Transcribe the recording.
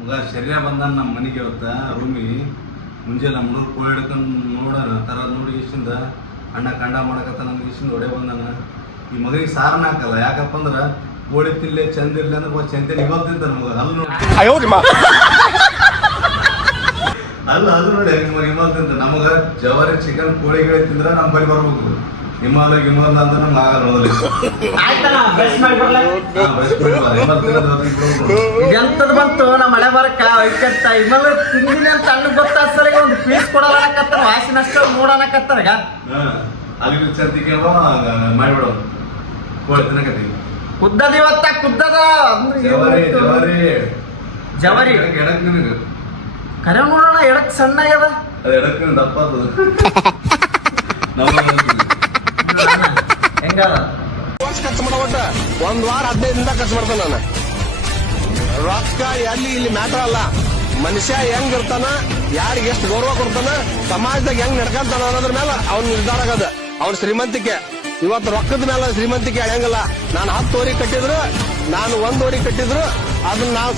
ಮಗ ಶರೀರ ಬಂದ ನಮ್ಮ ಮನೆಗೆ ಇವತ್ತ ರೂಮಿಗೆ ಮುಂಜಾನೆ ನಮ್ಮ ಹುಡುಗರು ಕೋಳಿ ಹಿಡ್ಕೊಂಡು ನೋಡೋಣ ಥರ ನೋಡಿ ಇಷ್ಟಿಂದ ಅಣ್ಣ ಕಂಡ ಮಾಡಕತ್ತ ನಮ್ಗೆ ಇಷ್ಟಿಂದ ಹೊಡೆ ಬಂದಾನ. ಈ ಮಗನಿಗೆ ಸಾರನ್ನ ಹಾಕಲ್ಲ, ಯಾಕಪ್ಪ ಅಂದ್ರೆ ಕೋಳಿ ತಿನ್ಲೆ ಚಂದ ಇರ್ಲಿ ಅಂದ್ರೆ ಚಂದ ಇವಾಗ ತಿಂತಾನೆ ಮಗ. ಅಲ್ಲಿ ನೋಡಿ ಅದು ನೋಡಿ ಇವಾಗ ತಿಂತ ನಮಗ ಜವಾರಿ ಚಿಕನ್ ಕೋಳಿಗಳೇ ತಿಂದ್ರೆ ನಮ್ಮ ಬಳಿ ಬರ್ಬೇಕು. ಹಿಮಾಲಯ ಅಂದ್ರೆ ನಮ್ಗೆ ಆಗಲ್ಲ ಎಂತದ್ ಬಂತು ನಮ್ಮ ಮಳೆ ಬರಕ್ಕ ಒಯ್ಕತ್ತ ಹಿಮಾಲಯ ತಿಂದಿನಿ ಅಂತ ಅಣ್ಣ ಗೊತ್ತಾಗ್ಸಲ ಒಂದು ಪೀಸ್ ಕೊಡೋದಕ್ಕತ್ತಾರ ವಾಸಿನಷ್ಟ ನೋಡೋಣಕತ್ತಾರ. ಅಲ್ಲಿ ಚಂತಿ ಕೇಳೋ ಮಾಡಿಬಿಡೋ ಕೋಳಿ ತಿನ್ನಕತ್ತೀವಿ. ಕುದ್ದದ ಇವತ್ತ ಕುದ್ದದ ಜವರಿ ಎಡಕ್ ನಿನಗೆ ಕರೆ ನೋಡೋಣ ಎಡಕ್ ಸಣ್ಣ ಆಗ್ಯದ ಅದು ಎಡಕ್ ದಪ್ಪ ಹೆಂಗದ ಖರ್ಚು ಮಾಡಬಟ್ಟ 1 ವಾರ 15 ದಿನ ಖರ್ಚು ಮಾಡ್ತಾನ. ನಾನು ರೊಕ್ಕ ಎಲ್ಲಿ ಇಲ್ಲಿ ಮ್ಯಾಟರ್ ಅಲ್ಲ, ಮನುಷ್ಯ ಹೆಂಗ್ ಇರ್ತಾನ, ಯಾರಿಗೆ ಎಷ್ಟು ಗೌರವ ಕೊಡ್ತಾನ, ಸಮಾಜದಾಗ ಹೆಂಗ್ ನಡ್ಕಂತಾನ ಅನ್ನೋದ್ರ ಮೇಲೆ ಅವ್ನ ನಿರ್ಧಾರ ಆಗದ. ಅವ್ನ ಶ್ರೀಮಂತಿಕೆ ಇವತ್ತು ರೊಕ್ಕದ ಮೇಲೆ ಶ್ರೀಮಂತಿಕೆ ಅಳೆಯಂಗಲ್ಲ. ನಾನು 10 ವರೆ ಕಟ್ಟಿದ್ರು, ನಾನು 1 ವರೆ ಕಟ್ಟಿದ್ರು ಅದನ್ನ ನಾವು